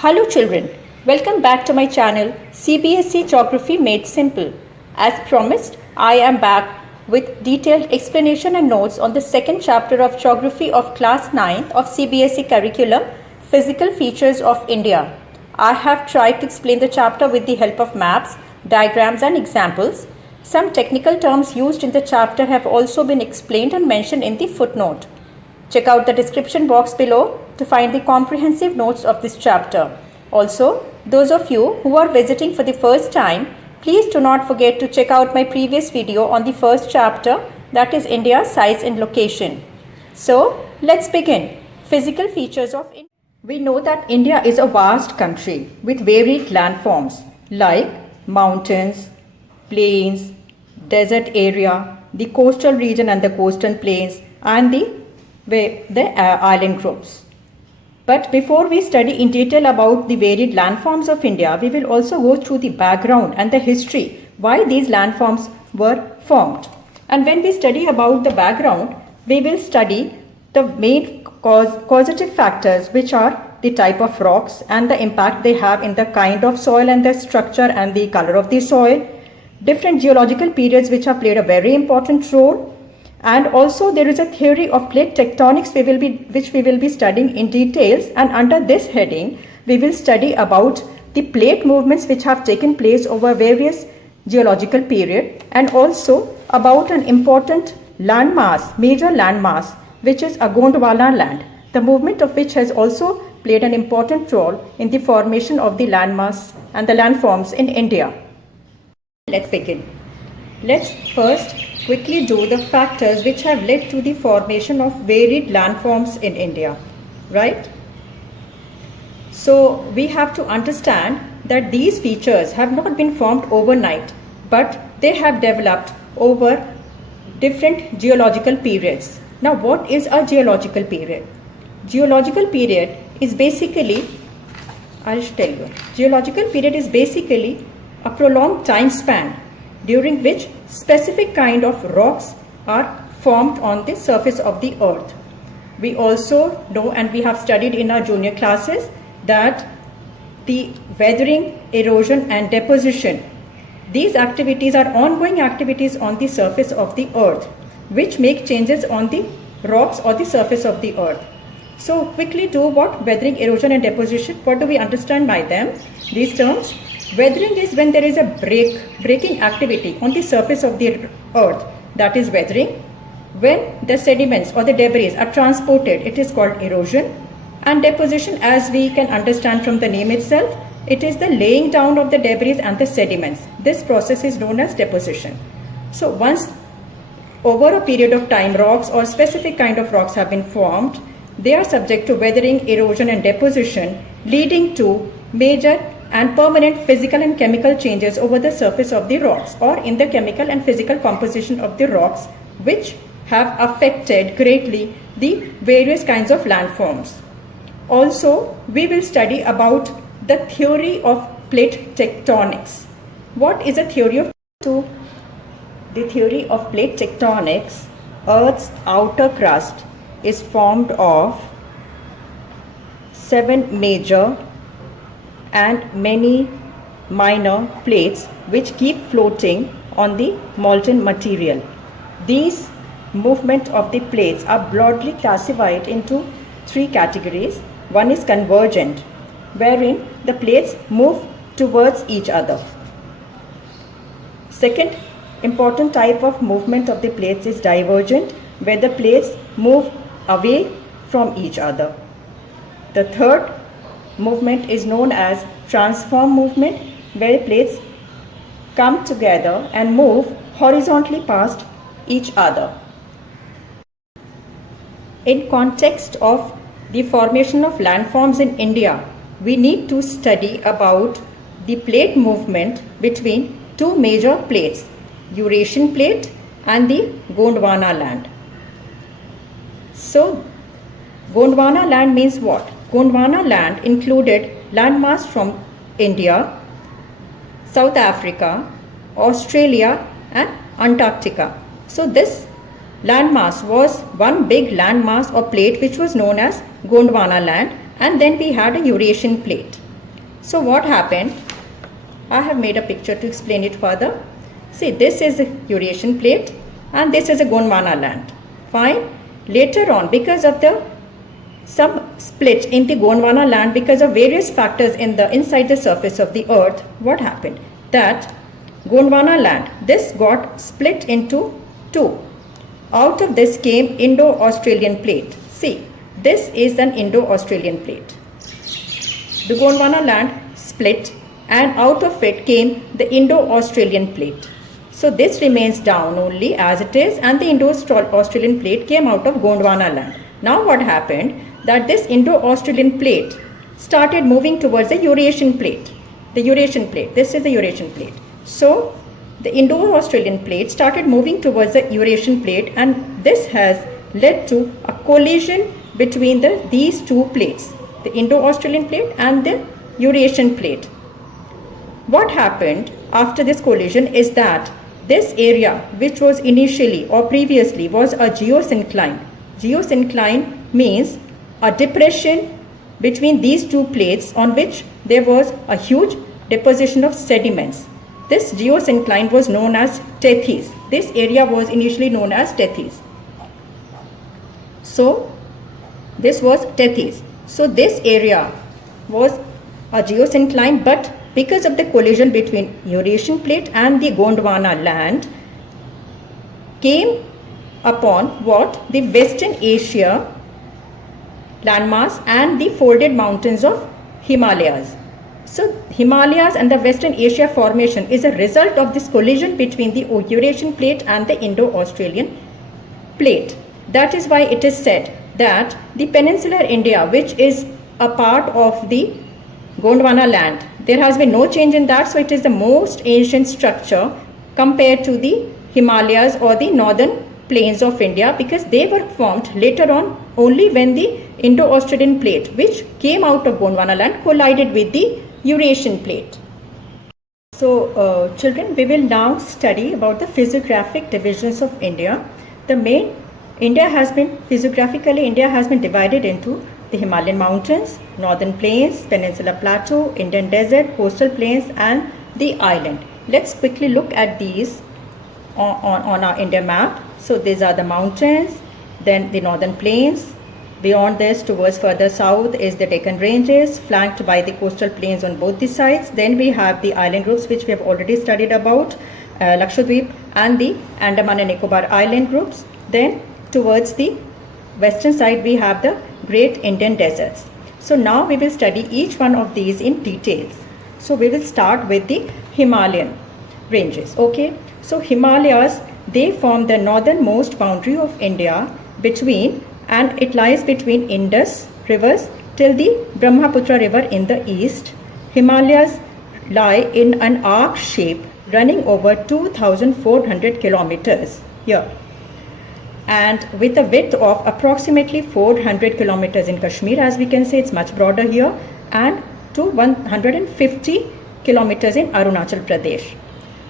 Hello children, welcome back to my channel CBSE Geography Made Simple. As promised, I am back with detailed explanation and notes on the second chapter of Geography of Class 9th of CBSE curriculum, Physical Features of India. I have tried to explain the chapter with the help of maps, diagrams and examples. Some technical terms used in the chapter have also been explained and mentioned in the footnote. Check out the description box below to find the comprehensive notes of this chapter. Also, those of you who are visiting for the first time, please do not forget to check out my previous video on the first chapter, that is India's size and location. So, let's begin. Physical features of India. We know that India is a vast country with varied landforms like mountains, plains, desert area, the coastal region and the coastal plains, and the island groups. But before we study in detail about the varied landforms of India, we will also go through the background and the history, why these landforms were formed. And when we study about the background, we will study the main causative factors, which are the type of rocks and the impact they have in the kind of soil and the structure and the color of the soil, different geological periods which have played a very important role. And also there is a theory of plate tectonics which we will be studying in details, and under this heading we will study about the plate movements which have taken place over various geological period, and also about an important landmass, major landmass, which is a Gondwana land, the movement of which has also played an important role in the formation of the landmass and the landforms in India. Let's begin. Let's first quickly do the factors which have led to the formation of varied landforms in India, right? So we have to understand that these features have not been formed overnight, but they have developed over different geological periods. Now, what is a geological period? Geological period is basically, I'll tell you, geological period is basically a prolonged time span during which specific kind of rocks are formed on the surface of the earth. We also know, and we have studied in our junior classes, that the weathering, erosion and deposition, these activities are ongoing activities on the surface of the earth which make changes on the rocks or the surface of the earth. So quickly do what weathering, erosion and deposition, what do we understand by them, these terms? Weathering is when there is a breaking activity on the surface of the earth, that is weathering. When the sediments or the debris are transported, it is called erosion. And deposition, as we can understand from the name itself, it is the laying down of the debris and the sediments. This process is known as deposition. So once over a period of time rocks or specific kind of rocks have been formed, they are subject to weathering, erosion and deposition, leading to major and permanent physical and chemical changes over the surface of the rocks or in the chemical and physical composition of the rocks, which have affected greatly the various kinds of landforms. Also, we will study about the theory of plate tectonics. What is a theory of the theory of plate tectonics? Earth's outer crust is formed of 7 major and many minor plates which keep floating on the molten material. These movement of the plates are broadly classified into 3 categories. One is convergent, wherein the plates move towards each other. Second important type of movement of the plates is divergent, where the plates move away from each other. The third movement is known as transform movement, where plates come together and move horizontally past each other. In context of the formation of landforms in India, we need to study about the plate movement between 2 major plates, Eurasian plate and the Gondwana land. So, Gondwana land means what? Gondwana land included landmass from India, South Africa, Australia and Antarctica. So this landmass was one big landmass or plate which was known as Gondwana land, and then we had a Eurasian plate. So what happened? I have made a picture to explain it further. See, this is the Eurasian plate and this is a Gondwana land. Fine. Later on, because of some split in the Gondwana land because of various factors inside the surface of the earth, what happened? That Gondwana land, this got split into two. Out of this came Indo-Australian plate. See, this is an Indo-Australian plate. The Gondwana land split and out of it came the Indo-Australian plate. So this remains down only as it is, and the Indo-Australian plate came out of Gondwana land. Now what happened? That this Indo-Australian plate started moving towards the Eurasian plate. The Eurasian plate. This is the Eurasian plate. So the Indo-Australian plate started moving towards the Eurasian plate, and this has led to a collision between these two plates, the Indo-Australian plate and the Eurasian plate. What happened after this collision is that this area, which was initially or previously was a geosyncline. Geosyncline means a depression between these two plates on which there was a huge deposition of sediments. This geosyncline was known as Tethys. This area was initially known as Tethys. So this was Tethys. So this area was a geosyncline, but because of the collision between Eurasian plate and the Gondwana land, came upon what? The Western Asia landmass and the folded mountains of Himalayas. So Himalayas and the Western Asia formation is a result of this collision between the Eurasian plate and the Indo-Australian plate. That is why it is said that the peninsular India, which is a part of the Gondwana land, there has been no change in that, so it is the most ancient structure compared to the Himalayas or the northern plains of India, because they were formed later on only when the Indo-Australian plate, which came out of Gondwana land, collided with the Eurasian plate. So children, we will now study about the physiographic divisions of India. India has been divided into the Himalayan mountains, northern plains, peninsular plateau, Indian desert, coastal plains, and the island. Let's quickly look at these on our India map. So these are the mountains, then the northern plains. Beyond this, towards further south, is the Deccan ranges, flanked by the coastal plains on both the sides. Then we have the island groups, which we have already studied about, Lakshadweep and the Andaman and Nicobar island groups. Then towards the western side, we have the great Indian deserts. So now we will study each one of these in details. So we will start with the Himalayan ranges. Okay, so Himalayas, they form the northernmost boundary of India and it lies between Indus rivers till the Brahmaputra river in the east. Himalayas lie in an arc shape running over 2,400 kilometers here, and with a width of approximately 400 kilometers in Kashmir, as we can say, it's much broader here, and to 150 kilometers in Arunachal Pradesh.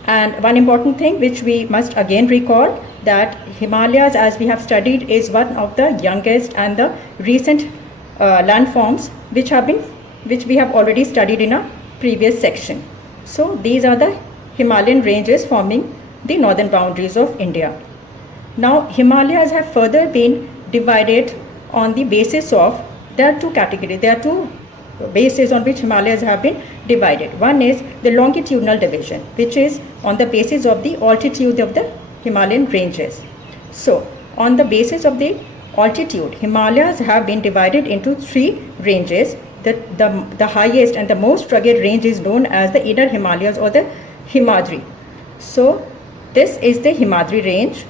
And one important thing which we must again recall, that Himalayas, as we have studied, is one of the youngest and the recent landforms which we have already studied in a previous section. So these are the Himalayan ranges forming the northern boundaries of India. Now Himalayas have further been divided on the basis of, there are two categories, there are two bases on which Himalayas have been divided. One is the longitudinal division, which is on the basis of the altitude of the Himalayan ranges. So on the basis of the altitude, Himalayas have been divided into three ranges. The highest and the most rugged range is known as the Inner Himalayas or the Himadri. So this is the Himadri range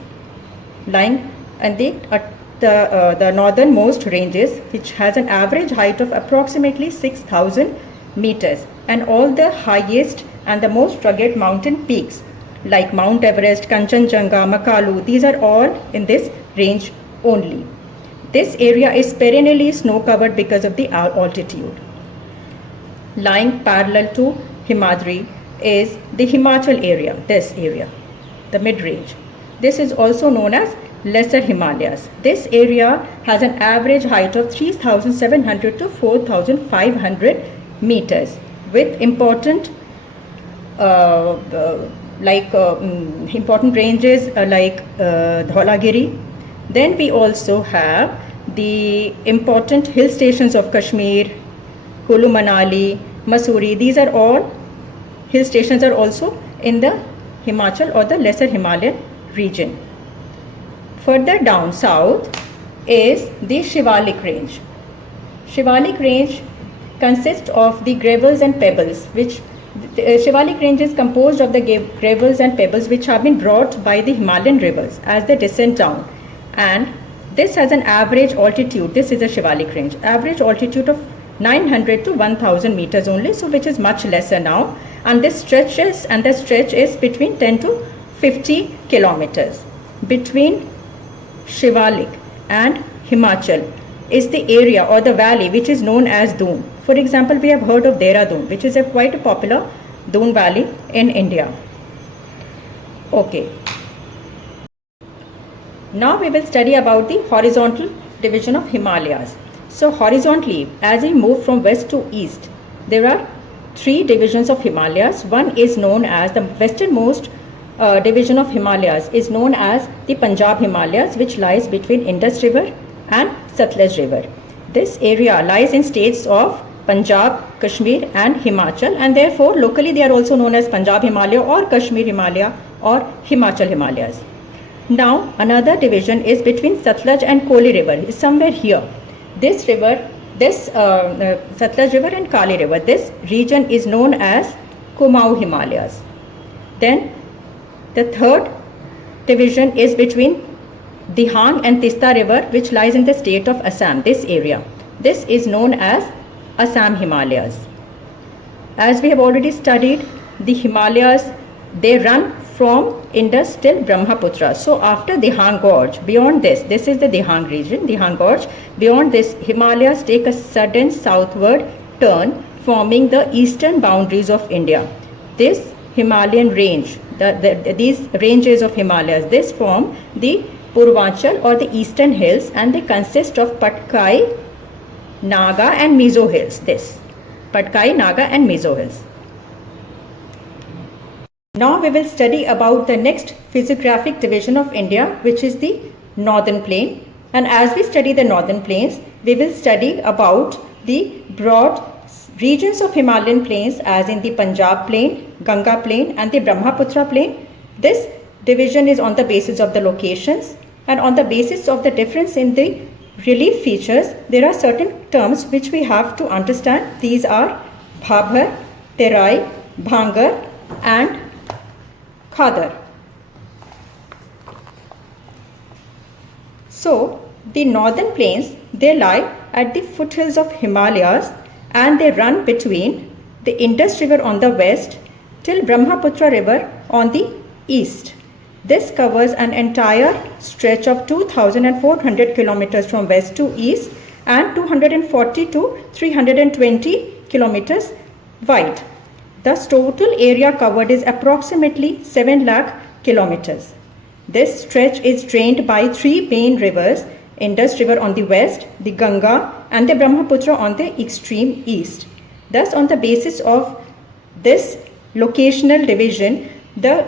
lying and the northernmost ranges, which has an average height of approximately 6,000 meters, and all the highest and the most rugged mountain peaks like Mount Everest, Kanchenjunga, Makalu, these are all in this range only. This area is perennially snow covered because of the altitude. Lying parallel to Himadri is the Himachal area, this area, the mid-range. This is also known as Lesser Himalayas. This area has an average height of 3,700 to 4,500 meters, with important important ranges like Dholagiri. Then we also have the important hill stations of Kashmir, Kulu Manali, Mussoorie. These are all hill stations are also in the Himachal or the lesser Himalayan region. Further down south is the Shivalik range. Shivalik range consists of the gravels and pebbles, which Shivalik range is composed of the gravels and pebbles which have been brought by the Himalayan rivers as they descend down, and this has an average altitude. This is a Shivalik range, average altitude of 900 to 1000 meters only, so which is much lesser now, and the stretch is between 10 to 50 kilometers. Between Shivalik and Himachal is the area or the valley which is known as Doon. For example, we have heard of Dehradun, which is a quite a popular Doon valley in India. Okay. Now we will study about the horizontal division of Himalayas. So horizontally, as we move from west to east, there are three divisions of Himalayas. One is known as the westernmost division of Himalayas is known as the Punjab Himalayas, which lies between Indus River and Satluj River. This area lies in states of Punjab, Kashmir and Himachal, and therefore locally they are also known as Punjab Himalaya or Kashmir Himalaya or Himachal Himalayas. Now another division is between Satluj and Koli River, is somewhere here. This river, Satluj River and Kali River, this region is known as Kumaon Himalayas. Then the third division is between Dihang and Tista River, which lies in the state of Assam, this area. This is known as Assam Himalayas. As we have already studied, the Himalayas, they run from Indus till Brahmaputra. So after Dihang Gorge, beyond this is the Dihang region, Dihang Gorge. Beyond this, Himalayas take a sudden southward turn, forming the eastern boundaries of India. This Himalayan range, these ranges of Himalayas, this form the Purvanchal or the eastern hills, and they consist of Patkai, Naga and Mizo hills. This Patkai, Naga and Mizo hills. Now we will study about the next physiographic division of India, which is the northern plain. And as we study the northern plains, we will study about the broad regions of Himalayan plains, as in the Punjab plain, Ganga plain and the Brahmaputra plain. This division is on the basis of the locations, and on the basis of the difference in the relief features, there are certain terms which we have to understand. These are Bhabhar, Terai, Bhangar and Khadar. So the northern plains, they lie at the foothills of Himalayas, and they run between the Indus River on the west till Brahmaputra River on the east. This covers an entire stretch of 2,400 kilometers from west to east and 240 to 320 kilometers wide. Thus total area covered is approximately 7 lakh kilometers. This stretch is drained by three main rivers, Indus River on the west, the Ganga and the Brahmaputra on the extreme east. Thus on the basis of this locational division, the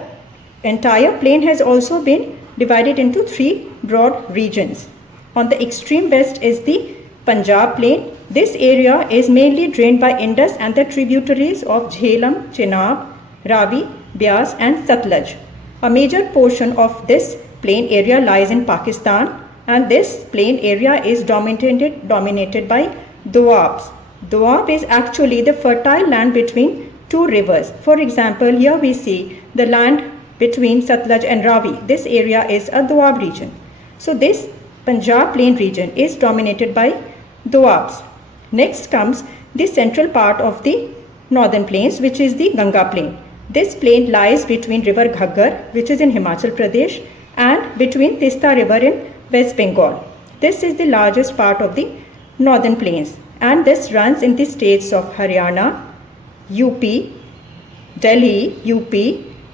entire plain has also been divided into three broad regions. On the extreme west is the Punjab plain. This area is mainly drained by Indus and the tributaries of Jhelum, Chenab, Ravi, Beas and Satluj. A major portion of this plain area lies in Pakistan, and this plain area is dominated by Doabs. Doab is actually the fertile land between two rivers. For example, here we see the land between Satluj and Ravi. This area is a Doab region. So this Punjab plain region is dominated by Doabs. Next comes the central part of the northern plains, which is the Ganga plain. This plain lies between river Ghaggar, which is in Himachal Pradesh, and between Tista river in West Bengal. This is the largest part of the northern plains, and this runs in the states of Haryana, UP, Delhi, UP,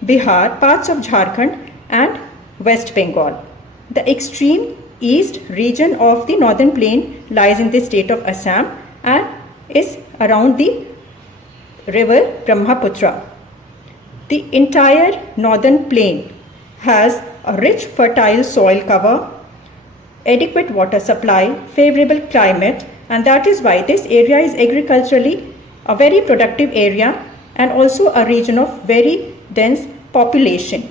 Bihar, parts of Jharkhand and West Bengal. The extreme east region of the northern plain lies in the state of Assam and is around the river Brahmaputra. The entire northern plain has a rich fertile soil cover, adequate water supply, favorable climate, and that is why this area is agriculturally a very productive area and also a region of very dense population.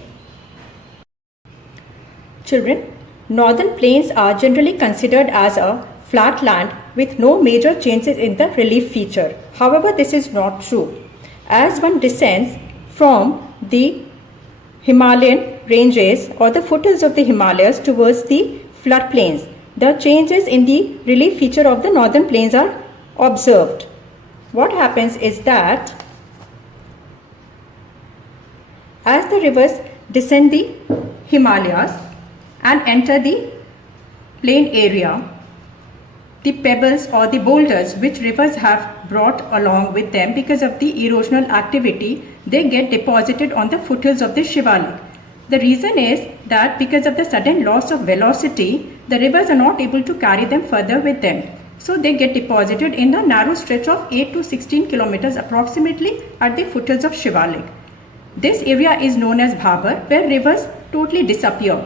Children, northern plains are generally considered as a flat land with no major changes in the relief feature. However, this is not true. As one descends from the Himalayan ranges or the foothills of the Himalayas towards the floodplains, the changes in the relief feature of the northern plains are observed. What happens is that as the rivers descend the Himalayas and enter the plain area, the pebbles or the boulders which rivers have brought along with them because of the erosional activity, they get deposited on the foothills of the Shivalik. The reason is that because of the sudden loss of velocity, the rivers are not able to carry them further with them. So they get deposited in a narrow stretch of 8 to 16 kilometers approximately at the foothills of Shivalik. This area is known as Bhabar, where rivers totally disappear.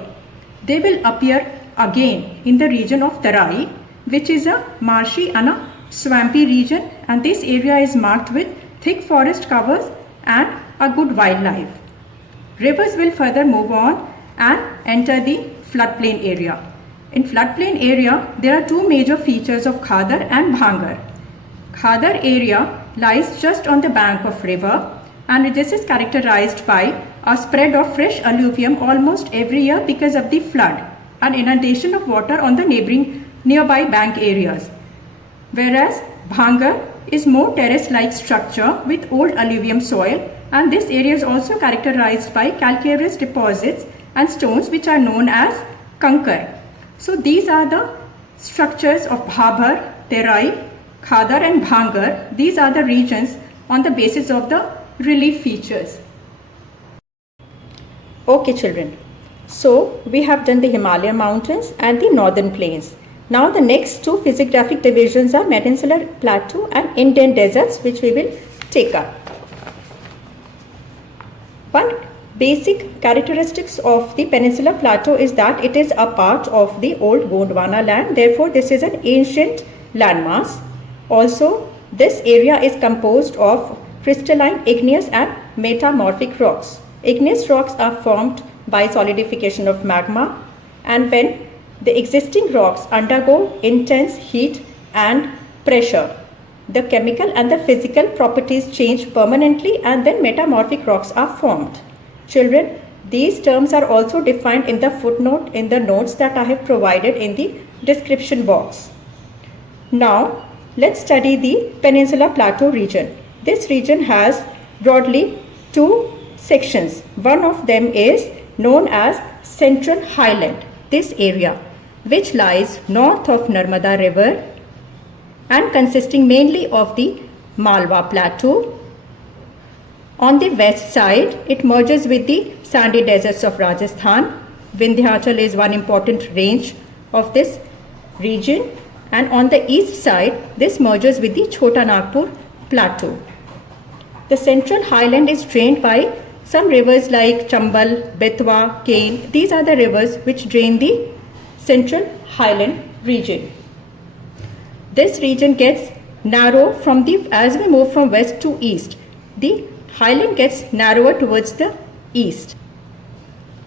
They will appear again in the region of Tarai, which is a marshy and a swampy region, and this area is marked with thick forest covers and a good wildlife. Rivers will further move on and enter the floodplain area. In floodplain area, there are two major features of Khadar and Bhangar. Khadar area lies just on the bank of river, and this is characterized by a spread of fresh alluvium almost every year because of the flood and inundation of water on the nearby bank areas. Whereas Bhangar is more terrace-like structure with old alluvium soil, and this area is also characterized by calcareous deposits and stones which are known as kankar. So these are the structures of Bhabar, Terai, Khadar and Bhangar. These are the regions on the basis of the relief features. Okay children, so we have done the Himalaya mountains and the northern plains. Now the next two physiographic divisions are Peninsular Plateau and Indian deserts, which we will take up. One basic characteristics of the Peninsular Plateau is that it is a part of the old Gondwana land. Therefore, this is an ancient landmass. Also, this area is composed of crystalline, igneous and metamorphic rocks. Igneous rocks are formed by solidification of magma, and when the existing rocks undergo intense heat and pressure, the chemical and the physical properties change permanently, and then metamorphic rocks are formed. Children, these terms are also defined in the footnote in the notes that I have provided in the description box. Now, let's study the Peninsular Plateau region. This region has broadly two sections. One of them is known as Central Highland. This area, which lies north of Narmada River and consisting mainly of the Malwa Plateau. On the west side, it merges with the sandy deserts of Rajasthan. Vindhyachal is one important range of this region, and on the east side, this merges with the Chota Nagpur Plateau. The Central Highland is drained by some rivers like Chambal, Betwa, Kain. These are the rivers which drain the Central Highland region. This region gets narrow as we move from west to east. The highland gets narrower towards the east.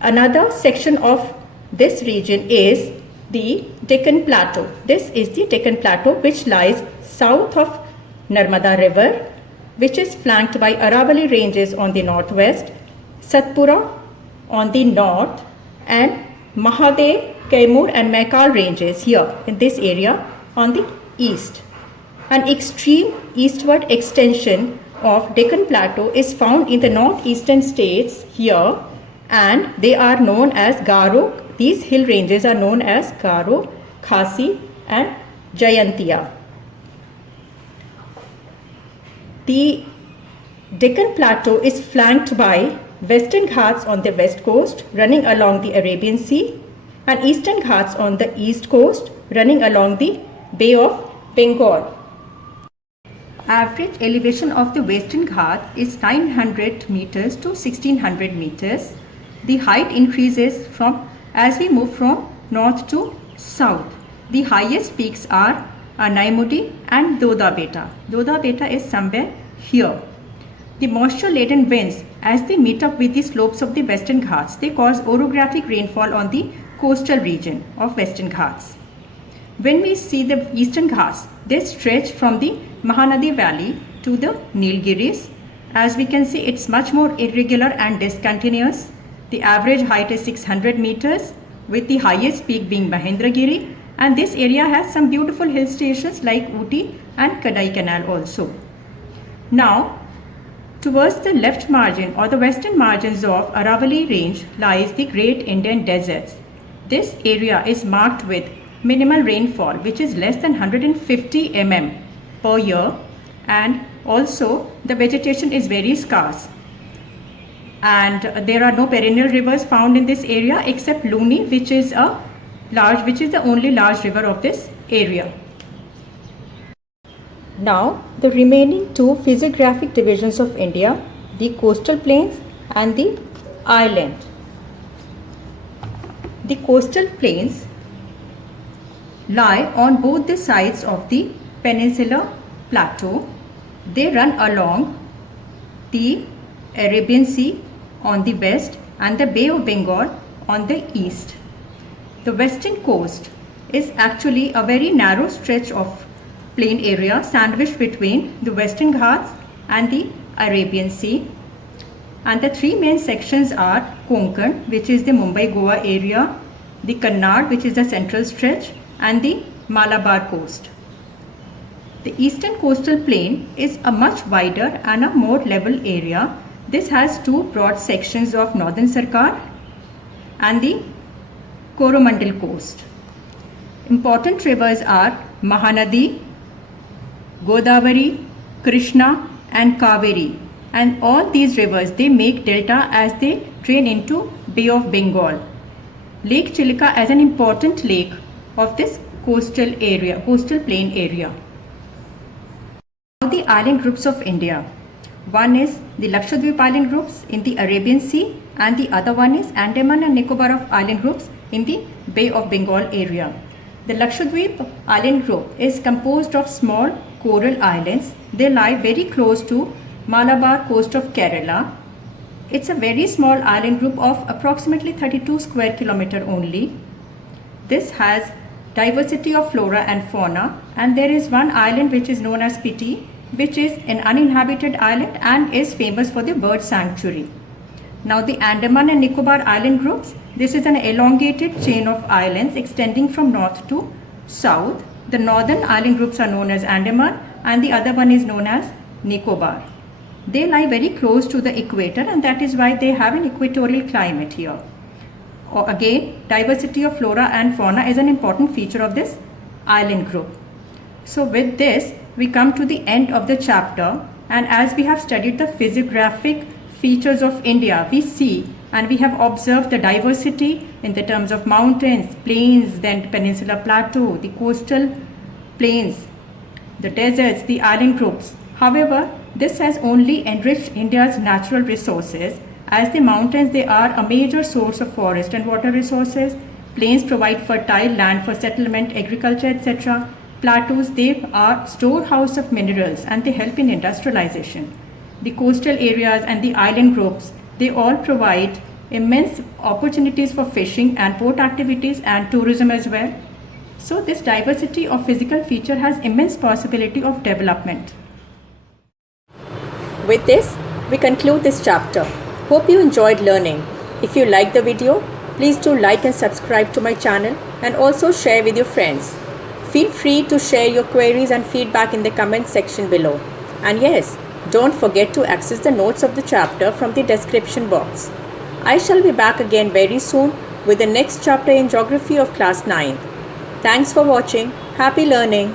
Another section of this region is the Deccan Plateau. This is the Deccan Plateau, which lies south of Narmada River, which is flanked by Aravalli ranges on the northwest, Satpura on the north, and Mahadev, Kaimur and Maikal ranges here in this area on the east. An extreme eastward extension of Deccan Plateau is found in the northeastern states here, and they are known as Garo. These hill ranges are known as Garo, Khasi and Jayantiya. The Deccan Plateau is flanked by Western Ghats on the west coast running along the Arabian Sea, and Eastern Ghats on the east coast running along the Bay of Bengal. average elevation of the Western Ghats is 900 meters to 1600 meters. The height increases as we move from north to south. The highest peaks are Anaimudi and Doda Beta. Doda Beta is somewhere here. The moisture-laden winds, as they meet up with the slopes of the Western Ghats, they cause orographic rainfall on the coastal region of Western Ghats. When we see the Eastern Ghats, they stretch from the Mahanadi Valley to the Nilgiris. As we can see, it's much more irregular and discontinuous. The average height is 600 meters, with the highest peak being Mahendragiri, and this area has some beautiful hill stations like Ooty and Kadai Canal also. Now, towards the left margin or the western margins of Aravalli range lies the Great Indian Deserts. This area is marked with minimal rainfall, which is less than 150 mm per year, and also the vegetation is very scarce. And there are no perennial rivers found in this area except Luni, which is the only large river of this area. Now, the remaining two physiographic divisions of India, the coastal plains and the island. The coastal plains lie on both the sides of the peninsular plateau. They run along the Arabian Sea on the west and the Bay of Bengal on the east. The western coast is actually a very narrow stretch of plain area sandwiched between the Western Ghats and the Arabian Sea. And the three main sections are Konkan, which is the Mumbai-Goa area, the Kannad, which is the central stretch, and the Malabar coast. The eastern coastal plain is a much wider and a more level area. This has two broad sections of northern Sarkar and the Coromandel coast. Important rivers are Mahanadi, Godavari, Krishna and Kaveri, and all these rivers, they make delta as they drain into Bay of Bengal. Lake Chilika as an important lake of this coastal plain area. Now the island groups of India. One is the Lakshadweep island groups in the Arabian Sea, and the other one is Andaman and Nicobar of island groups in the Bay of Bengal area. The Lakshadweep island group is composed of small coral islands. They lie very close to Malabar coast of Kerala. It's a very small island group of approximately 32 square kilometer only. This has diversity of flora and fauna, and there is one island which is known as Piti, which is an uninhabited island and is famous for the bird sanctuary. Now the Andaman and Nicobar island groups, this is an elongated chain of islands extending from north to south. The northern island groups are known as Andaman and the other one is known as Nicobar. They lie very close to the equator, and that is why they have an equatorial climate here. Again, diversity of flora and fauna is an important feature of this island group. So with this, we come to the end of the chapter, and as we have studied the physiographic features of India, we see and we have observed the diversity in the terms of mountains, plains, then peninsular plateau, the coastal plains, the deserts, the island groups. However, this has only enriched India's natural resources, as the mountains, they are a major source of forest and water resources. Plains provide fertile land for settlement, agriculture, etc. Plateaus, they are storehouse of minerals and they help in industrialization. The coastal areas and the island groups, they all provide immense opportunities for fishing and port activities and tourism as well. So this diversity of physical feature has immense possibility of development. With this, we conclude this chapter. Hope you enjoyed learning. If you liked the video, please do like and subscribe to my channel and also share with your friends. Feel free to share your queries and feedback in the comment section below. And yes, don't forget to access the notes of the chapter from the description box. I shall be back again very soon with the next chapter in Geography of Class 9. Thanks for watching. Happy learning.